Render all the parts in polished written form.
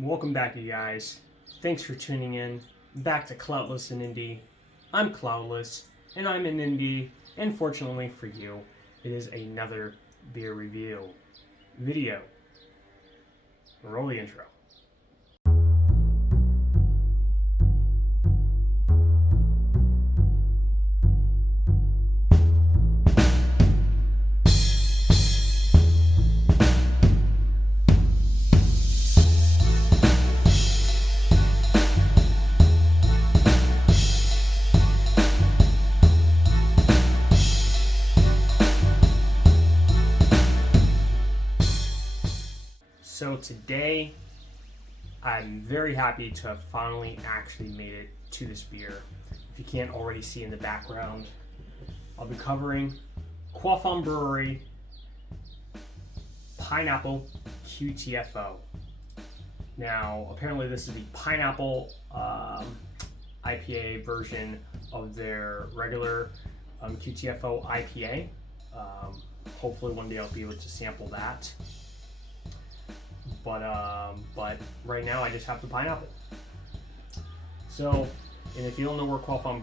Welcome back, you guys. Thanks for tuning in back to Klaudless in Indy. I'm Klaudless, and I'm in Indy, and fortunately for you, it is another beer review video. Roll the intro. So today, I'm very happy to have finally actually made it to this beer. If you can't already see in the background, I'll be covering Quaff On Brewery Pineapple QTFO. Now, apparently this is the pineapple IPA version of their regular QTFO IPA. Hopefully one day I'll be able to sample that. But right now I just have the pineapple. So, and if you don't know where Quaff On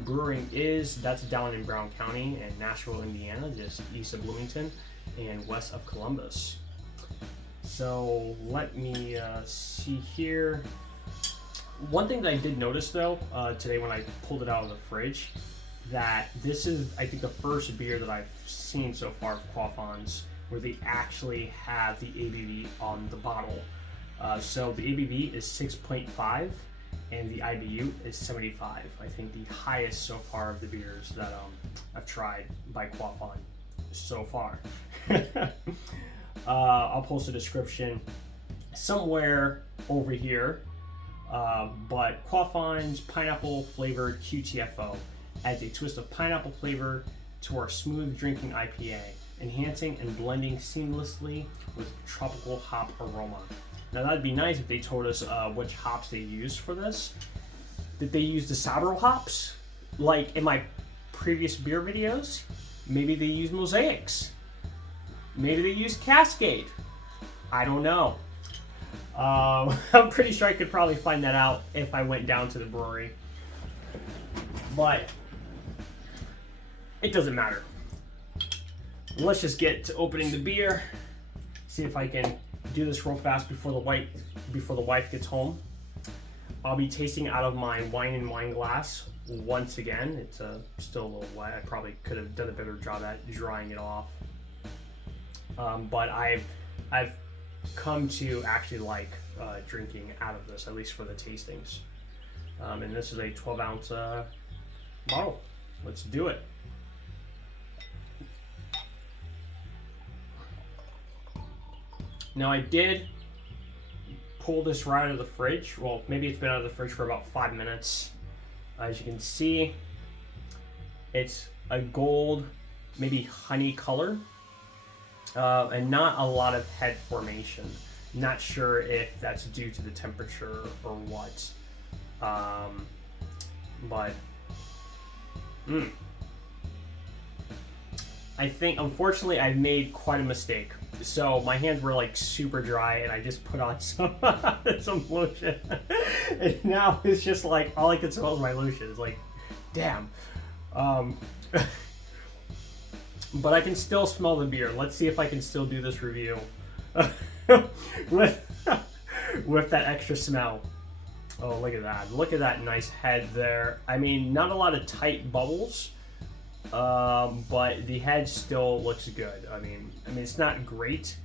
Brewing is, that's down in Brown County in Nashville, Indiana, just east of Bloomington and west of Columbus. So let me see here. One thing that I did notice though today when I pulled it out of the fridge, that this is I think the first beer that I've seen so far of Quaff On's where they actually have the ABV on the bottle. So the ABV is 6.5 and the IBU is 75. I think the highest so far of the beers that I've tried by Quaff On so far. I'll post a description somewhere over here. But Quaff On's pineapple flavored QTFO adds a twist of pineapple flavor to our smooth drinking IPA, enhancing and blending seamlessly with tropical hop aroma. Now that'd be nice if they told us which hops they use for this. Did they use the sour hops like in my previous beer videos? Maybe they use mosaics. Maybe they use Cascade. I don't know. I'm pretty sure I could probably find that out if I went down to the brewery. But it doesn't matter. Let's just get to opening the beer. See if I can do this real fast before the wife gets home. I'll be tasting out of my wine and wine glass once again. It's still a little wet. I probably could have done a better job at drying it off. But I've come to actually like drinking out of this, at least for the tastings. And this is a 12-ounce bottle. Let's do it. Now I did pull this right out of the fridge. Well, maybe it's been out of the fridge for about 5 minutes. As you can see, it's a gold, maybe honey color, and not a lot of head formation. Not sure if that's due to the temperature or what. But I think, unfortunately, I've made quite a mistake. So my hands were like super dry, and I just put on some lotion, and now it's just like all I can smell is my lotion. It's like, damn. But I can still smell the beer. Let's see if I can still do this review with that extra smell. Oh, look at that! Look at that nice head there. I mean, not a lot of tight bubbles. But the head still looks good. I mean, it's not great.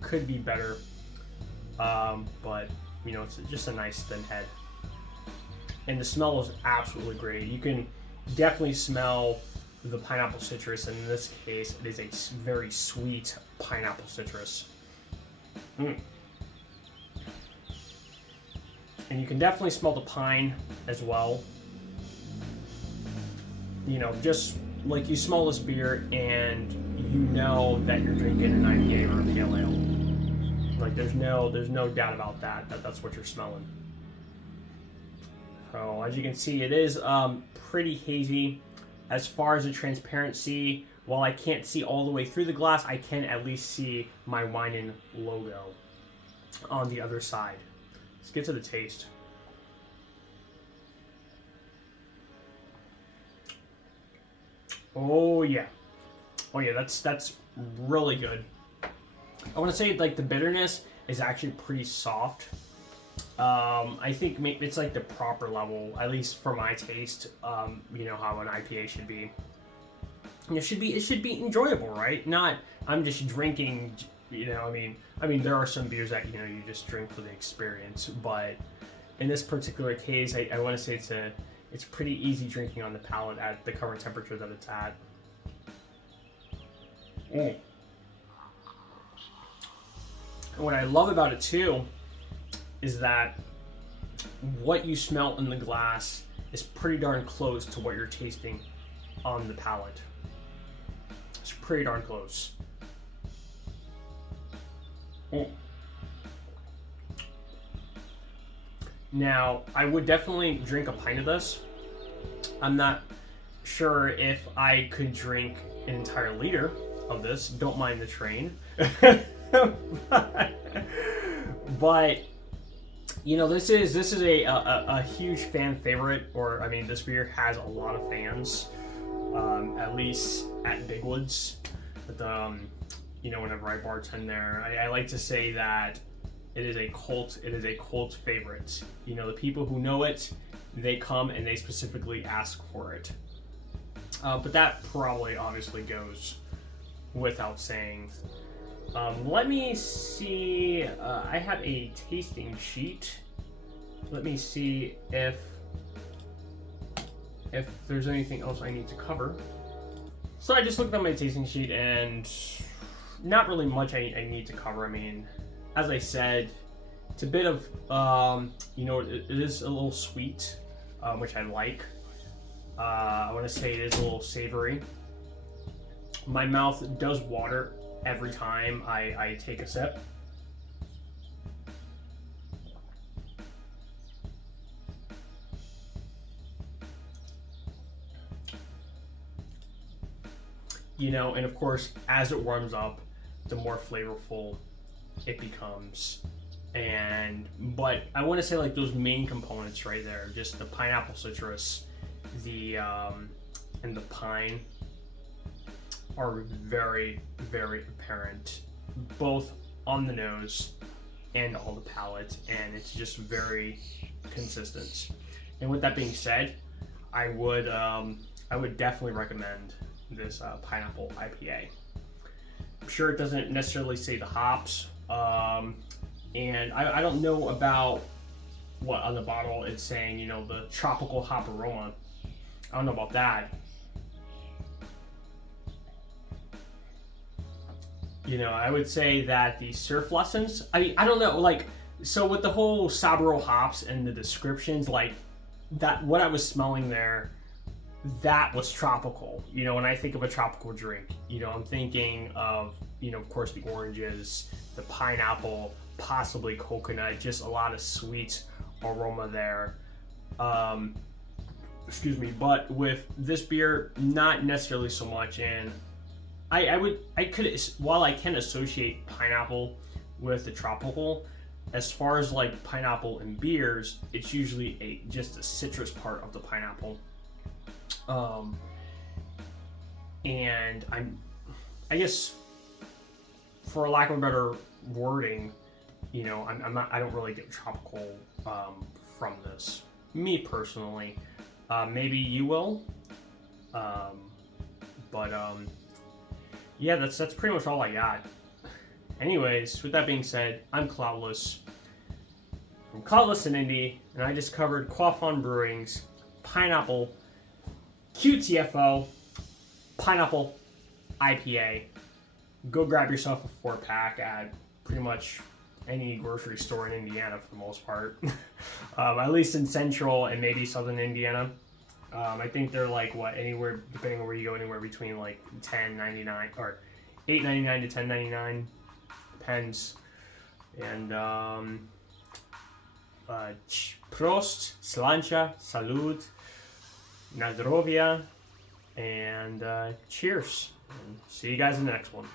Could be better. But you know, it's just a nice thin head. And the smell is absolutely great. You can definitely smell the pineapple citrus. And in this case, it is a very sweet pineapple citrus. And you can definitely smell the pine as well. You know, just like you smell this beer and you know that you're drinking an IPA or a pale ale. Like there's no doubt about that that's what you're smelling. So as you can see, it is pretty hazy. As far as the transparency, while I can't see all the way through the glass, I can at least see my Winen logo. on the other side. Let's get to the taste. Oh yeah, that's really good. I want to say like the bitterness is actually pretty soft. I think it's like the proper level, at least for my taste. You know how an IPA should be. It should be enjoyable, right? Not I'm just drinking. You know, I mean, there are some beers that you just drink for the experience, but in this particular case, I want to say it's pretty easy drinking on the palate at the current temperature that it's at. And what I love about it too is that what you smell in the glass is pretty darn close to what you're tasting on the palate. It's pretty darn close. Now, I would definitely drink a pint of this. I'm not sure if I could drink an entire liter of this. Don't mind the train. But this is a huge fan favorite, or I mean, this beer has a lot of fans, at least at Bigwoods. But whenever I bartend there, I like to say that it is a cult favorite. The people who know it, they come and they specifically ask for it. But that probably obviously goes without saying. Let me see. I have a tasting sheet. Let me see if there's anything else I need to cover. So I just looked at my tasting sheet and not really much I need to cover. I mean, as I said, it's a bit of it is a little sweet, which I like. I want to say it is a little savory. My mouth does water every time I take a sip. And of course, as it warms up, the more flavorful it becomes. But I want to say like those main components right there, just the pineapple citrus, and the pine are very, very apparent, both on the nose and on the palate, and it's just very consistent. And with that being said, I would definitely recommend this Pineapple IPA. I'm sure it doesn't necessarily say the hops, and I don't know about what on the bottle it's saying, the tropical hop aroma. I don't know about that. I would say that the surf lessons, I don't know, like, so with the whole Sabro hops and the descriptions, like, that, what I was smelling there, that was tropical. When I think of a tropical drink, I'm thinking of, of course, the oranges, the pineapple, possibly coconut, just a lot of sweet aroma there. Excuse me, but with this beer, not necessarily so much. And while I can associate pineapple with the tropical, as far as like pineapple in beers, it's usually just a citrus part of the pineapple. And I guess, for a lack of a better wording, I don't really get tropical from this, me personally. Maybe you will, but yeah, that's pretty much all I got. Anyways, with that being said, I'm Klaudless from Klaudless in Indy, and I just covered Quaff On Brewing's Pineapple QTFO Pineapple IPA. Go grab yourself a 4-pack at pretty much any grocery store in Indiana for the most part. At least in central and maybe southern Indiana. I think they're like anywhere, depending on where you go, anywhere between like $10.99 or $8.99 to $10.99, depends. And Prost, Slancha, Salud, Nadrovia, and cheers. And see you guys in the next one.